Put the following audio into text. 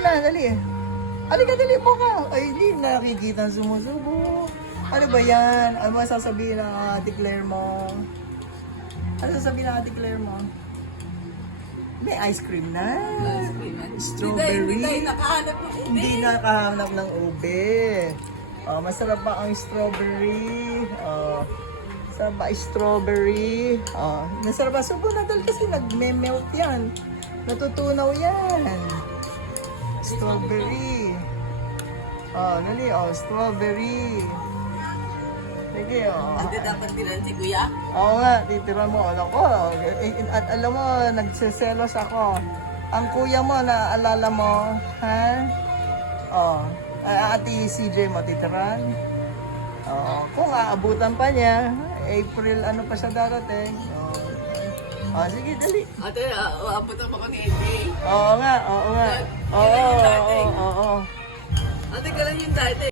Na, dali. Halika, dali mo ka. Ay, hindi nakikita ang sumusubo. Ano ba yan? Ano ba sasabihin ng Ate Claire mo? Ano sasabihin ng Ate Claire mo? May ice cream na. Strawberry. Hindi tayo nakahanap ng ube. Hindi nakahanap ng ube. Oh, masarap ba ang strawberry? Oh, masarap ba ang strawberry? Oh, masarap ba? Subo na dahil kasi nagme-melt yan. Natutunaw yan. Strawberry. Oh, dali. Oh, strawberry. Sige, oh. Ate, dapat din si Kuya. Oo nga, titira mo. Alam ko, at alam mo, nagsiselos ako. Ang kuya mo, naaalala mo, ha? Oh, ate CJ mo, titiran? Oo, kung aabutan pa niya, April, ano pa siya darating? Oh, sige, dali. Ate, aabot ang mga ni Eddie. Oo nga, oo nga. Oo, oo, oo, oo. Ate, galang yung dati.